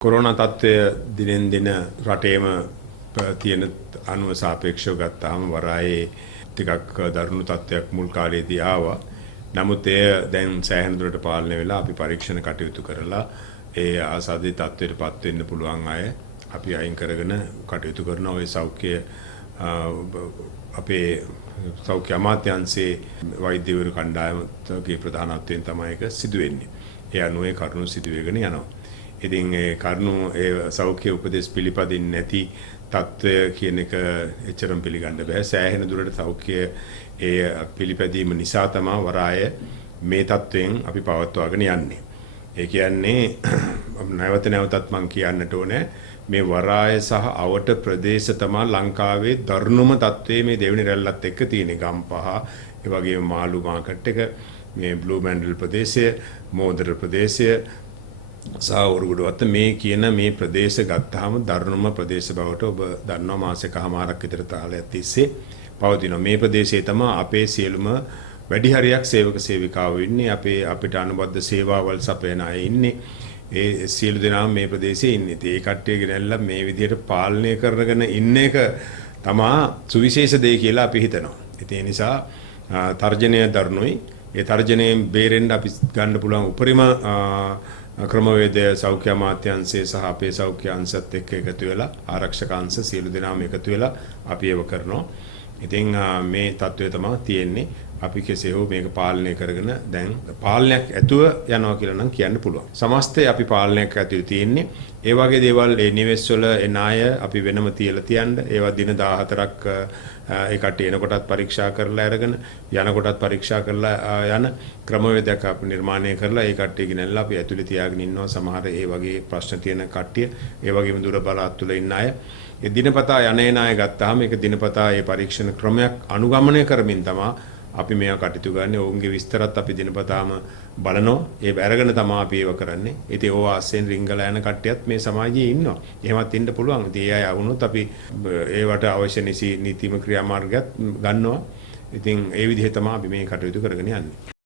Corona තත්ත්වය දිනෙන් දින රටේම තියෙන අනුව සාපේක්ෂව ගත්තාම වරායේ ටිකක් දරුණු තත්ත්වයක් මුල් කාලේදී ආවා. නමුත් එය දැන් සෑහෙන දුරට පාලනය වෙලා අපි පරීක්ෂණ කටයුතු කරලා ඒ ආසාදිත තත්ත්වයටපත් වෙන්න පුළුවන් අය අපි අයින් කරගෙන කටයුතු කරන ওই සෞඛ්‍ය අපේ සෞඛ්‍ය අමාත්‍යාංශයේ වෛද්‍යවරු කණ්ඩායමගේ ප්‍රධානත්වයෙන් තමයි ඒක සිදු වෙන්නේ. ඒ අනුව ඒ කරුණු සිදු වෙගෙන යනවා. ඉතින් ඒ කරුණු ඒ සෞඛ්‍ය උපදෙස් පිළිපදින්නේ නැති තත්ත්වය කියන එක එච්චරම පිළිගන්න බෑ. සෑහෙන දුරට සෞඛ්‍ය ඒ පිළිපැදීම නිසා තමයි වරාය මේ තත්ත්වයෙන් අපි පවත්වාගෙන යන්නේ. ඒ කියන්නේ නැවත නැවතත් මම කියන්නට ඕනේ මේ වරාය සහ අවට ප්‍රදේශ තමයි ලංකාවේ දරුණුම තත්ත්වයේ මේ දෙවෙනි රැල්ලත් එක්ක තියෙන ගම්පහ ඒ වගේම මාළු මාකට් එක මේ බ්ලූ මැන්ඩල් ප්‍රදේශය මෝදර ප්‍රදේශය සාවරුගුඩවත් මේ කියන මේ ප්‍රදේශ ගත්තාම දරුණුම ප්‍රදේශ බවට ඔබ දන්නවා මාසෙකමාරක් විතර කාලයක් තිස්සේ පවතින මේ ප්‍රදේශයේ තමයි අපේ සියලුම වැඩි හරියක් සේවක සේවිකාවෝ ඉන්නේ අපිට අනුබද්ධ සේවාවල් සපයන අය ඉන්නේ ඒ සියලු දෙනා මේ ප්‍රදේශයේ ඉන්නේ. ඒ කට්ටිය ගෙනල්ලා මේ විදිහට පාලනය කරගෙන ඉන්න එක තමයි සුවිශේෂ දෙය කියලා අපි හිතනවා. ඒ නිසා තර්ජනය දරුණුයි. ඒ තර්ජනයෙන් බේරෙන්න අපි ගන්න පුළුවන් උපරිම ක්‍රමවේදය සෞඛ්‍ය අමාත්‍යාංශය සහ අපේ සෞඛ්‍ය අංශත් එක්ක එකතු වෙලා ආරක්ෂක අංශ සියලු දෙනාම එකතු වෙලා අපි ඒව කරනවා. ඉතින් මේ තත්ත්වය තමයි තියෙන්නේ. අපි කෙසේ හෝ මේක පාලනය කරගෙන දැන් පාලනයක් ඇතුව යනවා කියලා නම් කියන්න පුළුවන්. සමස්තය අපි පාලනයක් ඇතුළේ තියෙන්නේ. ඒ වගේ දේවල් ඒ නිවෙස් වල එන අය අපි වෙනම තියලා තියන්න. ඒවා දින 14ක් ඒ කට්ටිය එනකොටත් පරීක්ෂා කරලා අරගෙන යනකොටත් පරීක්ෂා කරලා යන ක්‍රමවේදයක් අපි නිර්මාණය කරලා ඒ කට්ටිය ගෙනල්ලා අපි ඇතුළේ තියාගෙන ඉන්නවා. සමහර ඒ වගේ ප්‍රශ්න තියෙන කට්ටිය, ඒ වගේම දුර බලාත් තුල ඉන්න අය. ඒ දිනපතා යන අය ගත්තාම ඒක දිනපතා ඒ පරීක්ෂණ ක්‍රමයක් අනුගමනය කරමින් තමයි අපි මේවා කටයුතු කරන්නේ. ඔවුන්ගේ විස්තරත් අපි දිනපතාම බලනවා. ඒ අරගෙන තමයි අපි ඒව කරන්නේ. ඉතින් ඕවා ආසෙන් රිංගලා යන කට්ටියත් මේ සමාජයේ ඉන්නවා. එහෙමත් ඉන්න පුළුවන්. ඉතින් ඒ අය වුණොත් අපි ඒවට අවශ්‍ය නීතිම ක්‍රියාමාර්ගයක් ගන්නවා. ඉතින් ඒ විදිහේ තමයි අපි මේ කටයුතු කරගෙන යන්නේ.